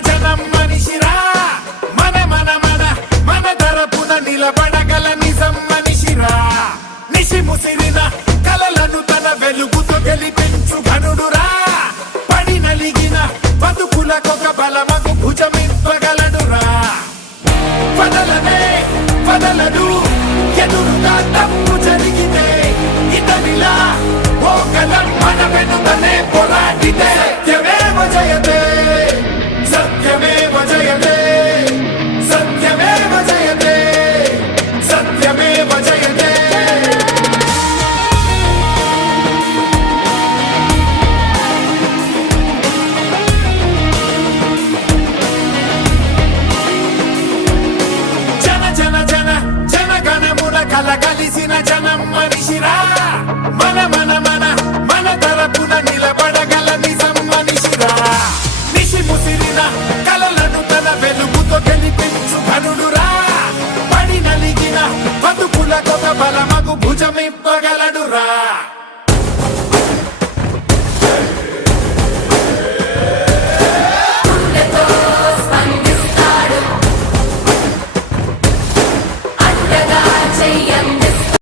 జనం మనిషిరా మన మన మన మన తరపున నిలబడగల నిజం మనిషిరా నిశి ముసిరిన కలలను తన వెలుగుతో గెలిపించు ఘనుడురా పడి నలిగిన బతుకులకొక బలమకు భుజమివ్వగలడురా వదలనే వదలడు ఎదురుగా తప్పు జరిగితే ఇతనిలా ఓ కలం మన వెనుకనే పోరాడితే సత్యమేవ జయతే